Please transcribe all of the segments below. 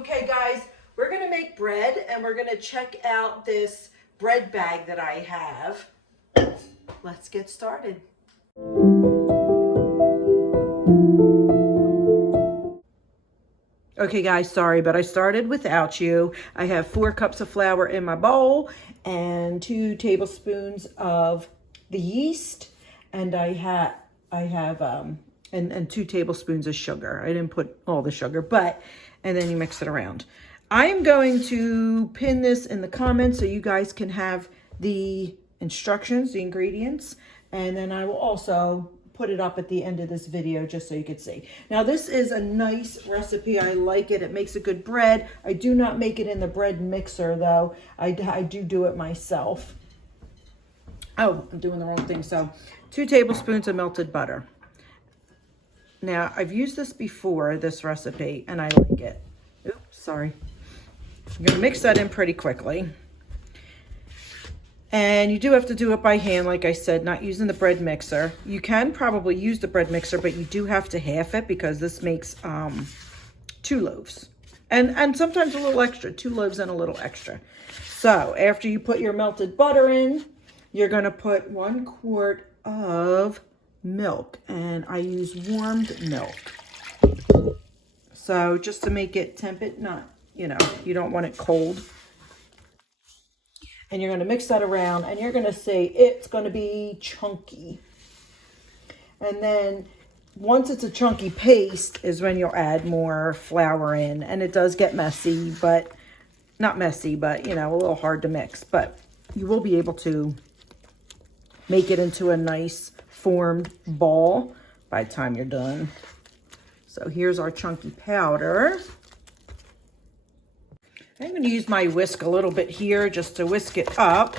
Okay guys, we're gonna make bread and we're gonna check out this bread bag that I have. Let's get started. Okay guys, sorry, but I started without you. I have 4 cups of flour in my bowl and 2 tablespoons of the yeast, and I have and 2 tablespoons of sugar. I didn't put all the sugar, and then you mix it around. I'm going to pin this in the comments so you guys can have the instructions, the ingredients, and then I will also put it up at the end of this video just so you can see. Now this is a nice recipe. I like it. It makes a good bread. I do not make it in the bread mixer though. I do it myself. Oh, I'm doing the wrong thing. So 2 tablespoons of melted butter. Now I've used this before, this recipe, and I like it. Oops, sorry. I'm gonna mix that in pretty quickly. And you do have to do it by hand, like I said, not using the bread mixer. You can probably use the bread mixer, but you do have to half it because this makes 2 loaves. And sometimes a little extra, 2 loaves and a little extra. So after you put your melted butter in, you're gonna put 1 quart of milk. And I use warmed milk. So just to make it temp it, not, you don't want it cold. And you're going to mix that around and you're going to say it's going to be chunky. And then once it's a chunky paste is when you'll add more flour in. And it does get messy, but not messy, but a little hard to mix. But you will be able to make it into a nice formed ball by the time you're done. So here's our chunky powder. I'm going to use my whisk a little bit here just to whisk it up.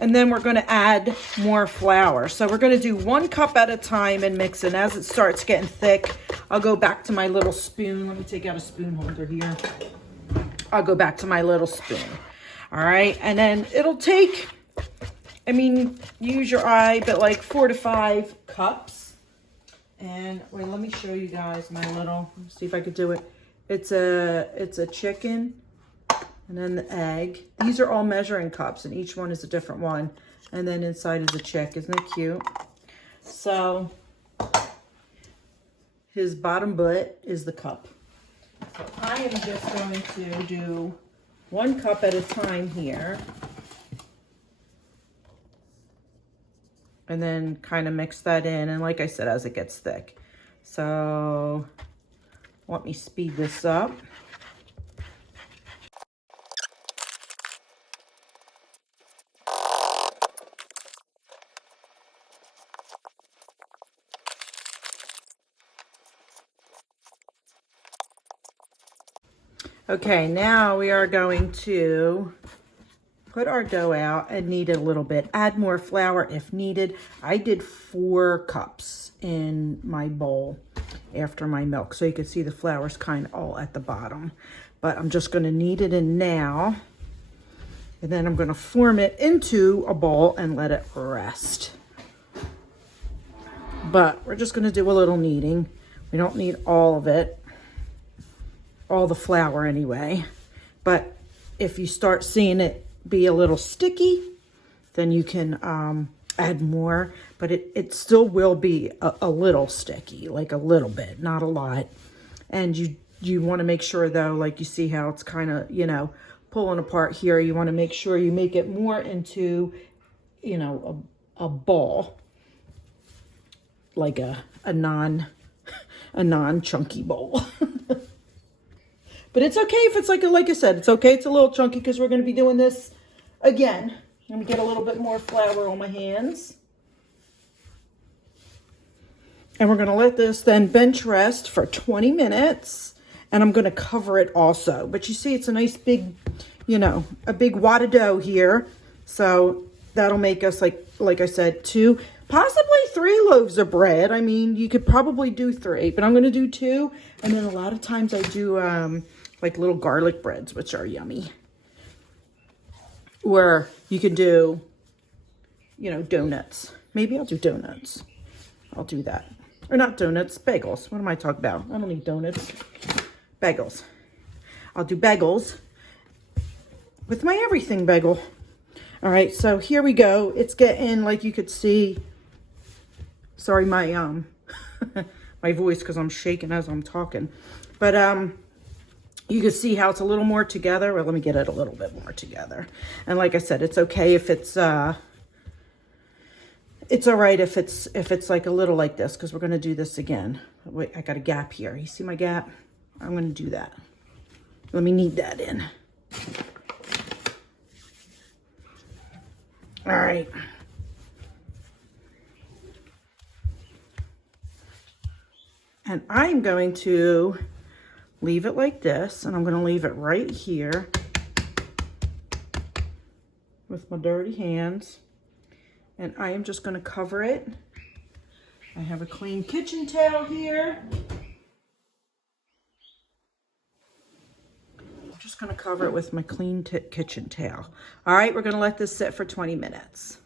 And then we're going to add more flour. So we're going to do 1 cup at a time and mix it. And as it starts getting thick, I'll go back to my little spoon. Let me take out a spoon holder here. I'll go back to my little spoon. All right. And then it'll take, use your eye, but like 4 to 5 cups. And wait, let me show you guys my little, see if I could do it. It's a chicken and then the egg. These are all measuring cups and each one is a different one. And then inside is a chick. Isn't it cute? So his bottom butt is the cup. So I am just going to do 1 cup at a time here. And then kind of mix that in. And like I said, as it gets thick. So let me speed this up. Okay, now we are going to put our dough out and knead it a little bit. Add more flour if needed. I did 4 cups in my bowl after my milk, so you can see the flour's kind of all at the bottom. But I'm just going to knead it in now, and then I'm going to form it into a ball and let it rest. But we're just going to do a little kneading. We don't need all of it, all the flour anyway. But if you start seeing it be a little sticky, then you can add more, but it still will be a little sticky, like a little bit, not a lot. And you want to make sure though, like you see how it's kind of, pulling apart here. You want to make sure you make it more into, a ball, like a non-chunky bowl. But it's okay if it's like I said, it's okay. It's a little chunky because we're going to be doing this again. Let me get a little bit more flour on my hands. And we're going to let this then bench rest for 20 minutes. And I'm going to cover it also. But you see, it's a nice big, a big wad of dough here. So that'll make us, like I said, 2, possibly 3 loaves of bread. You could probably do 3, but I'm going to do 2. And then a lot of times I do like little garlic breads, which are yummy. Or you can do, donuts. Maybe I'll do donuts. I'll do that. Or not donuts, bagels. What am I talking about? I don't need donuts. Bagels. I'll do bagels with my everything bagel. All right, so here we go. It's getting, like you could see, sorry, my my voice, because I'm shaking as I'm talking. But you can see how it's a little more together. Well, let me get it a little bit more together. And like I said, it's okay if it's all right if it's like a little like this, because we're gonna do this again. Wait, I got a gap here. You see my gap? I'm gonna do that. Let me knead that in. All right. And I'm going to leave it like this, and I'm going to leave it right here with my dirty hands. And I am just going to cover it. I have a clean kitchen towel here. I'm just going to cover it with my clean kitchen towel. All right, we're going to let this sit for 20 minutes.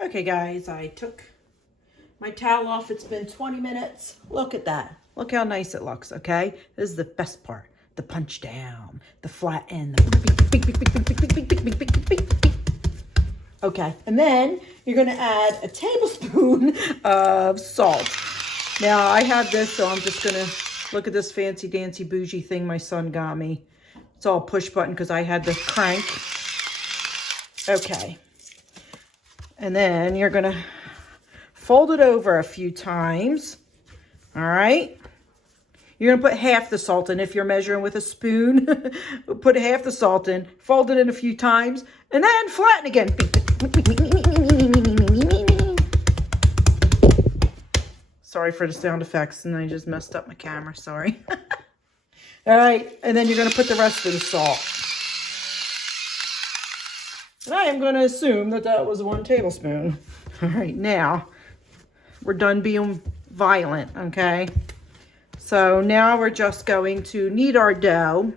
Okay, guys, I took my towel off. It's been 20 minutes. Look at that. Look how nice it looks, okay? This is the best part. The punch down, the flat end. Okay, and then you're gonna add a tablespoon of salt. Now, I have this, so I'm just gonna look at this fancy dancy bougie thing my son got me. It's all push button because I had the crank. Okay. And then you're gonna fold it over a few times. All right. You're gonna put half the salt in. If you're measuring with a spoon, put half the salt in, fold it in a few times, and then flatten again. Sorry for the sound effects, and I just messed up my camera, sorry. All right, and then you're gonna put the rest of the salt. And I am gonna assume that that was 1 tablespoon. All right, now we're done being violent, okay? So now we're just going to knead our dough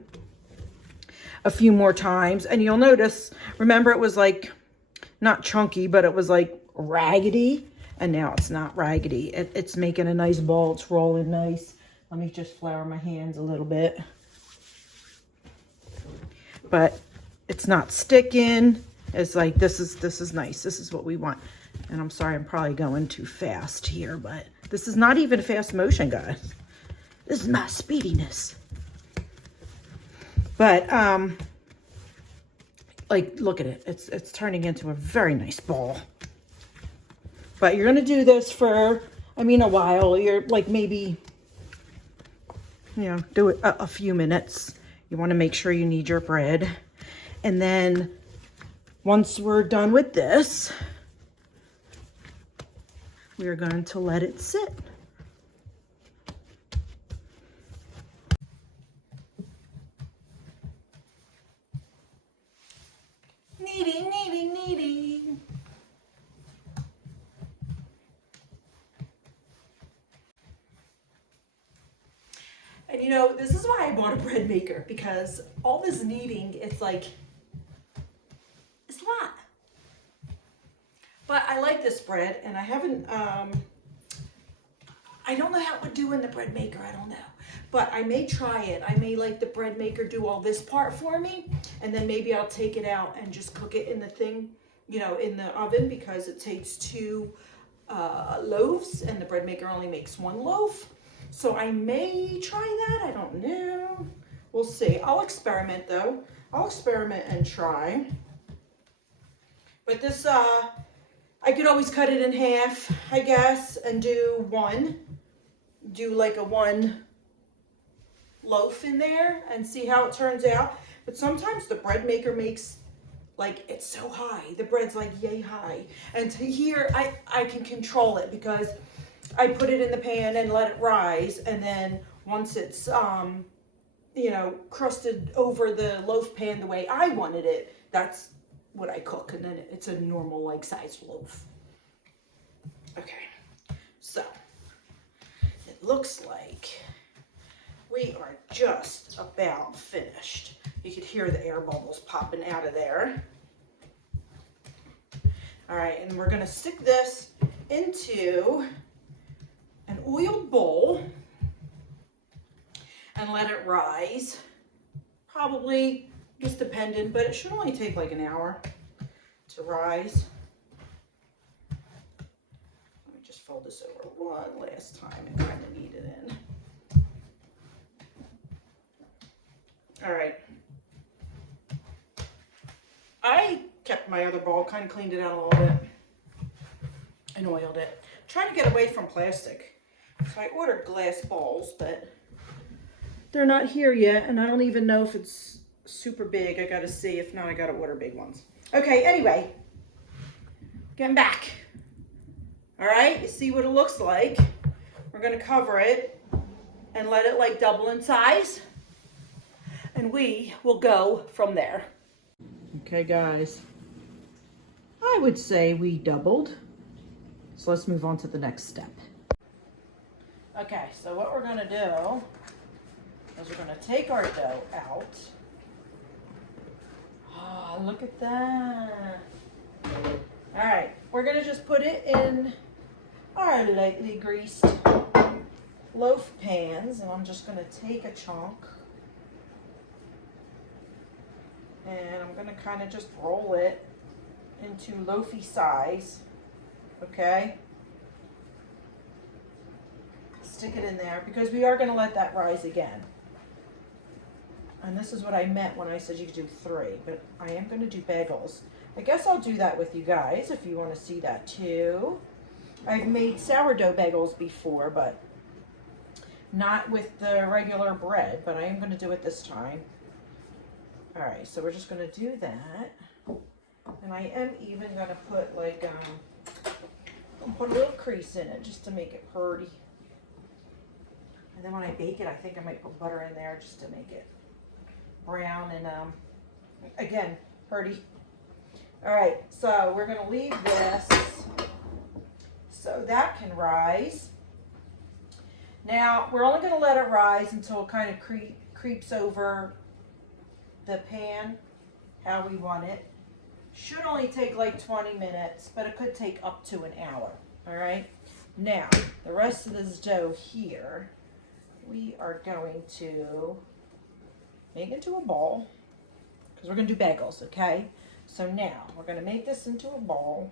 a few more times. And you'll notice, remember it was like, not chunky, but it was like raggedy. And now it's not raggedy. It's making a nice ball. It's rolling nice. Let me just flour my hands a little bit. But it's not sticking. It's like, this is nice. This is what we want. And I'm sorry, I'm probably going too fast here, but this is not even fast motion, guys. This is my speediness. But, like, look at it. It's turning into a very nice ball. But you're going to do this for, I mean, a while. You're like maybe, you know, do it a few minutes. You want to make sure you knead your bread. And then once we're done with this, we are going to let it sit. Kneading, kneading, kneading. And you know, this is why I bought a bread maker, because all this kneading, it's like, it's a lot. But I like this bread, and I haven't, I don't know how it would do in the bread maker, I don't know. But I may try it. I may let the bread maker do all this part for me, and then maybe I'll take it out and just cook it in the thing, you know, in the oven, because it takes 2 loaves, and the bread maker only makes 1 loaf. So I may try that, I don't know. We'll see. I'll experiment though. I'll experiment and try. But this, I could always cut it in half, I guess, and do like a 1 loaf in there and see how it turns out. But sometimes the bread maker makes, like, it's so high. The bread's like yay high. And to here, I can control it, because I put it in the pan and let it rise. And then once it's, you know, crusted over the loaf pan the way I wanted it, that's what I cook. And then it's a normal, like, size loaf. Okay, so it looks like we are just about finished. You could hear the air bubbles popping out of there. All right, and we're gonna stick this into an oiled bowl. and let it rise. Probably just dependent, but it should only take like an hour to rise. Let me just fold this over one last time and kind of knead it in. All right. I kept my other bowl, kind of cleaned it out a little bit and oiled it. Trying to get away from plastic. So I ordered glass bowls, but they're not here yet, and I don't even know if it's super big. I gotta see. If not, I gotta order big ones. Okay, anyway, getting back. All right, you see what it looks like. We're gonna cover it and let it like double in size, and we will go from there. Okay, guys, I would say we doubled. So let's move on to the next step. Okay, so what we're gonna do is we're gonna take our dough out. Oh, look at that. All right, we're gonna just put it in our lightly greased loaf pans, and I'm just gonna take a chunk and I'm gonna kind of just roll it into loafy size, okay? Stick it in there because we are gonna let that rise again. And this is what I meant when I said you could do 3, but I am gonna do bagels. I guess I'll do that with you guys if you wanna see that too. I've made sourdough bagels before, but not with the regular bread, but I am gonna do it this time. All right, so we're just gonna do that. And I am even gonna put like, put a little crease in it just to make it pretty. And then when I bake it, I think I might put butter in there just to make it brown and, again, pretty. All right, so we're gonna leave this so that can rise. Now, we're only gonna let it rise until it kind of creeps over the pan how we want it. Should only take like 20 minutes, but it could take up to an hour. All right, now the rest of this dough here we are going to make into a bowl because we're going to do bagels. Okay, so now we're going to make this into a bowl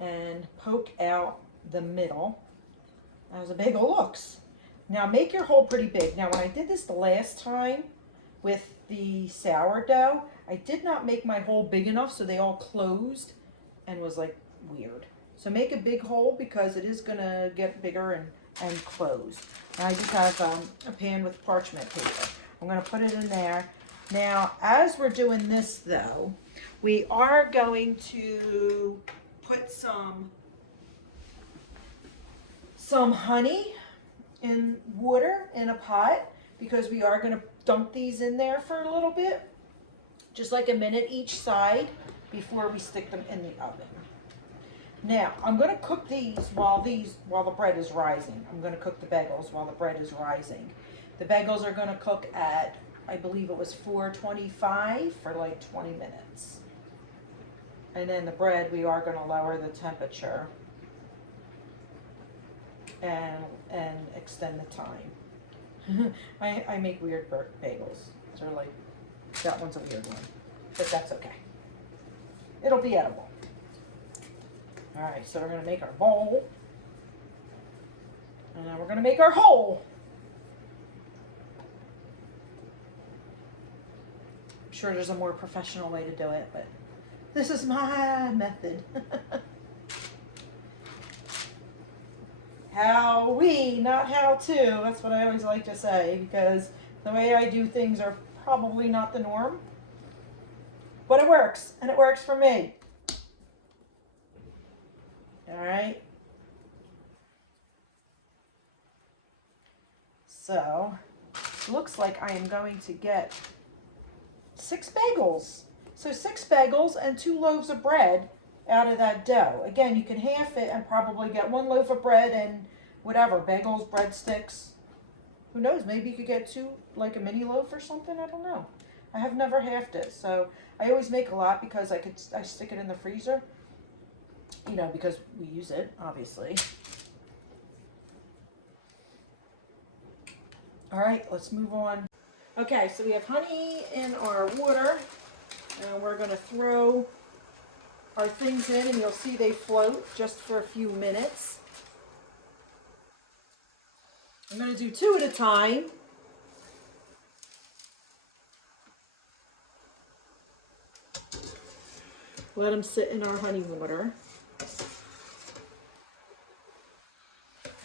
and poke out the middle as a bagel looks. Now make your hole pretty big. Now when I did this the last time with the sourdough, I did not make my hole big enough so they all closed and was like weird. So make a big hole because it is gonna get bigger and close. And I just have a pan with parchment paper. I'm gonna put it in there. Now as we're doing this though, we are going to put some honey in water in a pot because we are going to dunk these in there for a little bit, just like a minute each side before we stick them in the oven. Now I'm going to cook these while the bread is rising. I'm going to cook the bagels while the bread is rising. The bagels are going to cook at, I believe it was 425 for like 20 minutes. And then the bread, we are going to lower the temperature and extend the time. I make weird bagels. They're like, that one's a weird one, but that's okay. It'll be edible. All right, so we're gonna make our bowl, and then we're gonna make our hole. I'm sure there's a more professional way to do it, but this is my method. How we, not how to. That's what I always like to say, because the way I do things are probably not the norm. But it works, and it works for me. All right. So, looks like I am going to get 6 bagels. So 6 bagels and 2 loaves of bread out of that dough. Again, you can half it and probably get 1 loaf of bread and whatever, bagels, breadsticks. Who knows, maybe you could get 2, like a mini loaf or something, I don't know. I have never halved it, so I always make a lot because I stick it in the freezer, you know, because we use it, obviously. All right, let's move on. Okay, so we have honey in our water, and we're gonna throw our things in, and you'll see they float just for a few minutes. I'm gonna do 2 at a time. Let them sit in our honey water.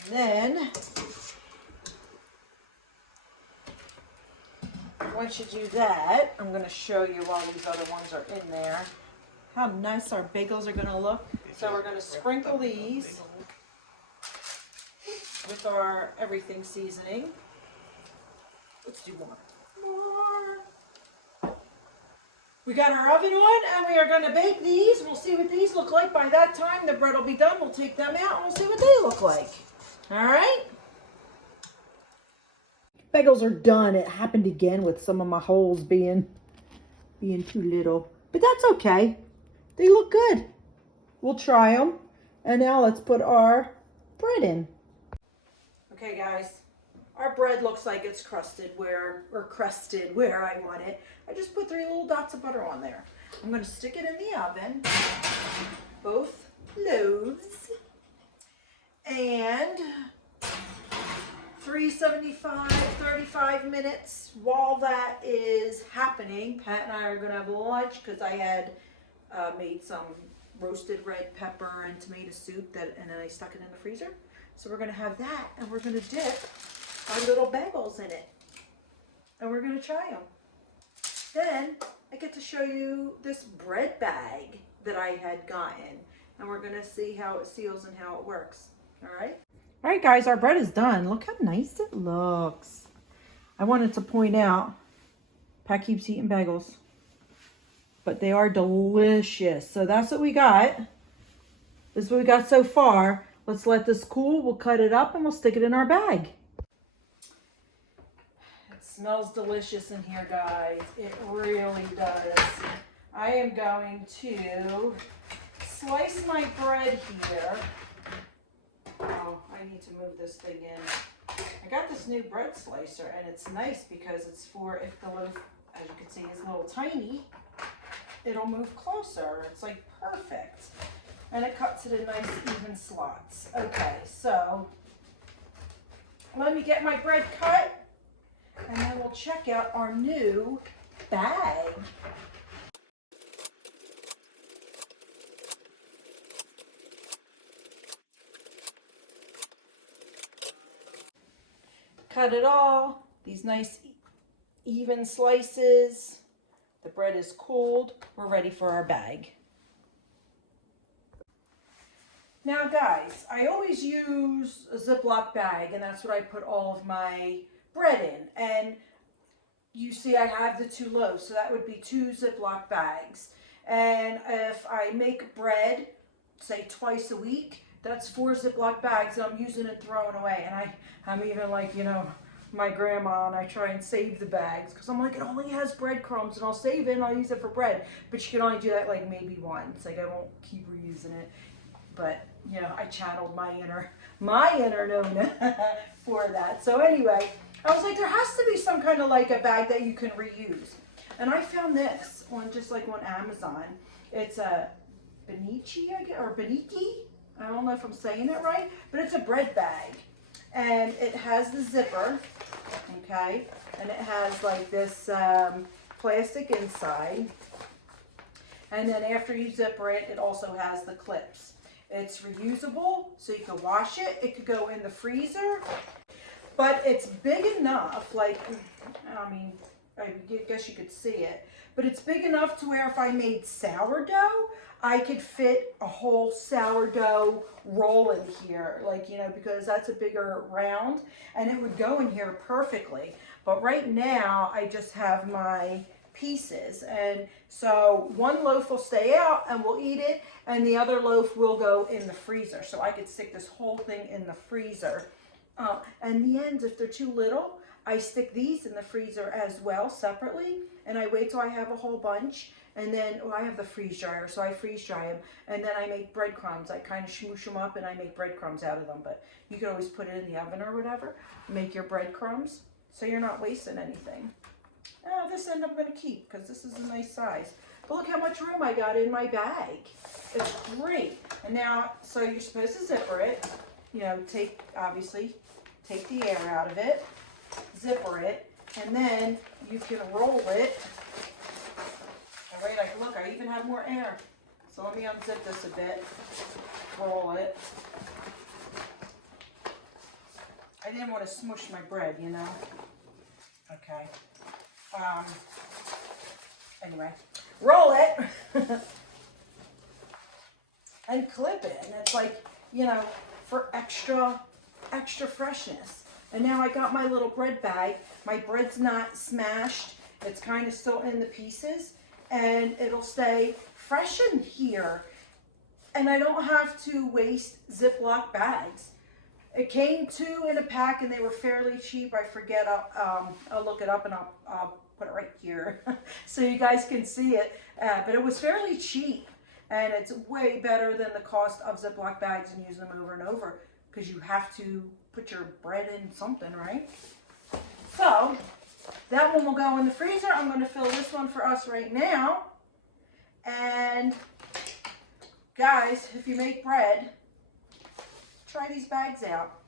And then, once you do that, I'm going to show you while these other ones are in there how nice our bagels are going to look. So we're going to sprinkle these with our everything seasoning. Let's do more. We got our oven on, and we are going to bake these. We'll see what these look like. By that time, the bread will be done. We'll take them out, and we'll see what they look like. All right? Bagels are done. It happened again with some of my holes being too little. But that's okay. They look good. We'll try them. And now let's put our bread in. Okay, guys. Our bread looks like it's crusted where I want it. I just put 3 little dots of butter on there. I'm going to stick it in the oven, both loaves, and 375, 35 minutes. While that is happening, Pat and I are going to have lunch because I had made some roasted red pepper and tomato soup and then I stuck it in the freezer. So we're going to have that, and we're going to dip our little bagels in it, and we're going to try them. Then I get to show you this bread bag that I had gotten, and we're going to see how it seals and how it works. All right? All right, guys, our bread is done. Look how nice it looks. I wanted to point out, Pat keeps eating bagels, but they are delicious. So that's what we got. This is what we got so far. Let's let this cool. We'll cut it up and we'll stick it in our bag. It smells delicious in here, guys. It really does. I am going to slice my bread here. Oh, I need to move this thing in. I got this new bread slicer, and it's nice because it's for if the loaf, as you can see, is a little tiny, it'll move closer. It's like perfect. And it cuts it in nice even slots. Okay, so let me get my bread cut, and then we'll check out our new bag. Cut it all, these nice even slices. The bread is cooled. We're ready for our bag. Now guys, I always use a Ziploc bag, and that's what I put all of my bread in. And you see I have the 2 loaves, so that would be 2 Ziploc bags. And if I make bread, say twice a week, that's 4 Ziploc bags that I'm using and throwing away. And I'm even like, you know, my grandma, and I try and save the bags because I'm like, it only has breadcrumbs, and I'll save it and I'll use it for bread. But you can only do that like maybe once. Like I won't keep reusing it. But you know, I channeled my inner Nona for that. So anyway, I was like, there has to be some kind of like a bag that you can reuse. And I found this on on Amazon. It's a Benici, or Beniki. I don't know if I'm saying it right, but it's a bread bag. And it has the zipper, okay? And it has like this plastic inside. And then after you zipper it, it also has the clips. It's reusable, so you can wash it. It could go in the freezer, but it's big enough, like, I mean, I guess you could see it, but it's big enough to where if I made sourdough, I could fit a whole sourdough roll in here, like, you know, because that's a bigger round, and it would go in here perfectly. But right now, I just have my pieces, and so 1 loaf will stay out and we'll eat it, and the other loaf will go in the freezer. So I could stick this whole thing in the freezer. And the ends, if they're too little, I stick these in the freezer as well separately, and I wait till I have a whole bunch, and then I have the freeze dryer, so I freeze dry them, and then I make breadcrumbs. I kind of smoosh them up and I make breadcrumbs out of them, but you can always put it in the oven or whatever, make your breadcrumbs. so you're not wasting anything. Oh, this end I'm going to keep because this is a nice size. But look how much room I got in my bag. It's great. And now, so you're supposed to zipper it. You know, obviously, take the air out of it, zipper it, and then you can roll it. All right, look, I even have more air. So let me unzip this a bit, roll it. I didn't want to smush my bread, you know. Okay. Anyway, roll it and clip it. And it's like, you know, for extra freshness. And now I got my little bread bag. My bread's not smashed. It's kind of still in the pieces. And it'll stay fresh in here. And I don't have to waste Ziploc bags. It came 2 in a pack and they were fairly cheap. I forget, I'll look it up and I'll put it right here so you guys can see it. But it was fairly cheap and it's way better than the cost of Ziploc bags and use them over and over because you have to put your bread in something, right? So that one will go in the freezer. I'm going to fill this one for us right now. And guys, if you make bread, try these bags out.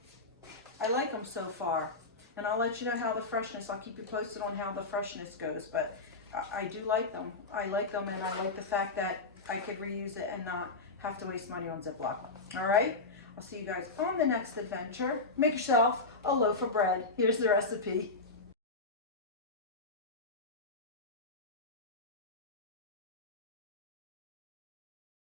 I like them so far. And I'll let you know how the freshness, I'll keep you posted on how the freshness goes. But I do like them. I like them and I like the fact that I could reuse it and not have to waste money on Ziploc. All right? I'll see you guys on the next adventure. Make yourself a loaf of bread. Here's the recipe.